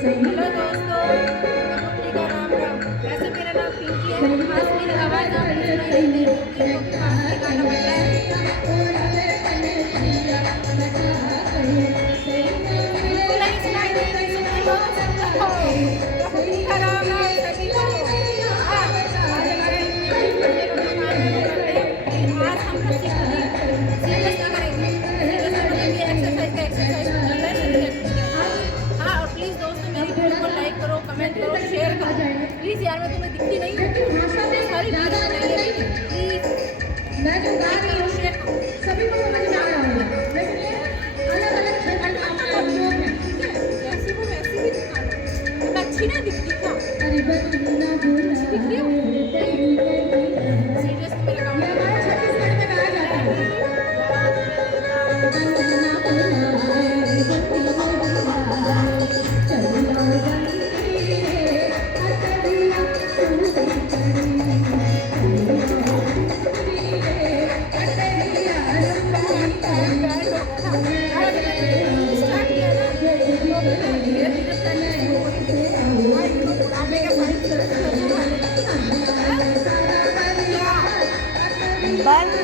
Hello दोस्तों, नमस्ते का राम राम। वैसे मेरा नाम पिंकी है। आज मेरी आवाज़ आपको सुनाई नहीं दे रही होगी क्योंकि बाहर से गाना बज रहा है। बिल्कुल नहीं सुनाई दे रही, सुन रही हो तो सुन लो। नमस्ते का राम राम सभी को। हाँ, आज हमारे बच्चे लोग जो काम है वो करते हैं। लेकिन आज हम लोग सीरियस ना करेंगे। सीरियस ना मतलब ये एक्सरसाइज का एक्सरसाइज चल रहा है, शरीर एक्टिव रहता है। हाँ, और प्लीज़ दोस्तों मेरी वीडियो को लाइक करो, कमेंट करो, शेयर करो। प्लीज़ यार, मैं तुम्हें दिखती नहीं हूँ, सारी वीडियो बनाइए मेरी। प्लीज़ लाइक करो, शेयर करो। सभी को समझ में आया होगा, लेकिन ये अलग-अलग क्षेत्र में आप लोग हैं, ठीक है? जैसी वो वैसी भी दिखाना। मैं अच्छी ना दिखती क्या? अरे बंदा भूला अच्छी दिख रही हूँ? सीरियस में मेरा काम ये हमारे छत्तीसगढ़ में गाया जाता है। बंद।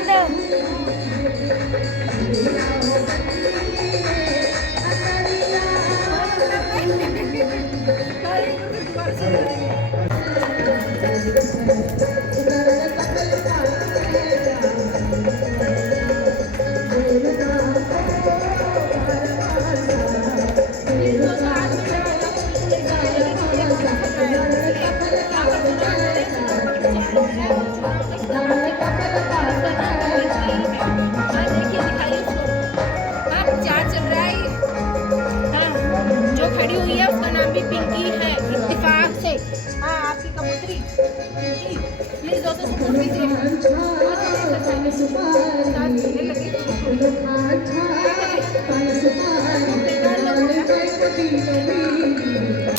खड़ी हुई है उसका नाम भी पिंकी है, इत्तेफाक से। हाँ, आपकी कबूतरी पिंकी। प्लीज दोस्तों सपोर्ट कीजिए।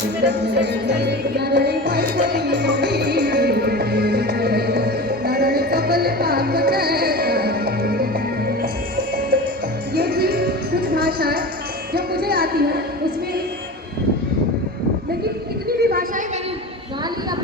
मेरा दूसरा एक्सरसाइज ये भी कुछ भाषाएं जो मुझे आती है उसमें, लेकिन कितनी भी भाषाएं मैंने गा ली या